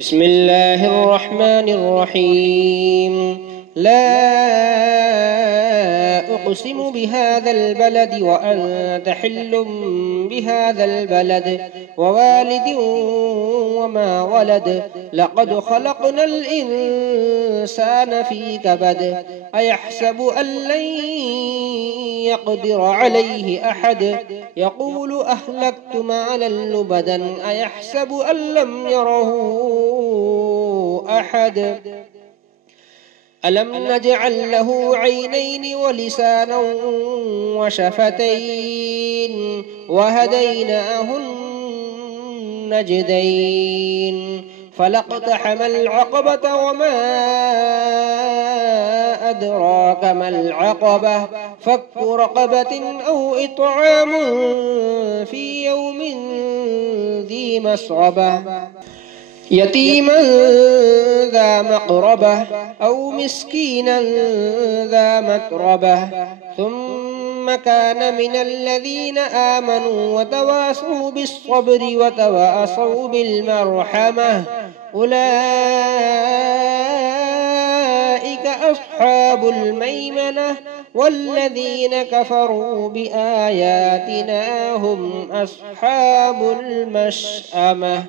بسم الله الرحمن الرحيم. لا أقسم بهذا البلد وأنت حل بهذا البلد ووالد وما ولد لقد خلقنا الإنسان في كبد أيحسب أن لن يقدر عليه أحد يقول أهلكت مالا لبدا أيحسب أن لم يره أحد ألم نجعل له عينين ولسانا وشفتين وهديناه النجدين فلاقتحم العقبة وما أدراك ما العقبة فك رقبة أو إطعام في يوم ذي مسغبة يتيما ذا مقربة أو مسكينا ذا متربة ثم كان من الذين آمنوا وتواصوا بالصبر وتواصوا بالمرحمة أولئك أصحاب الميمنة والذين كفروا بآياتنا هم أصحاب المشأمة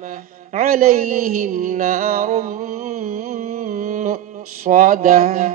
عليهم نار مؤصدة.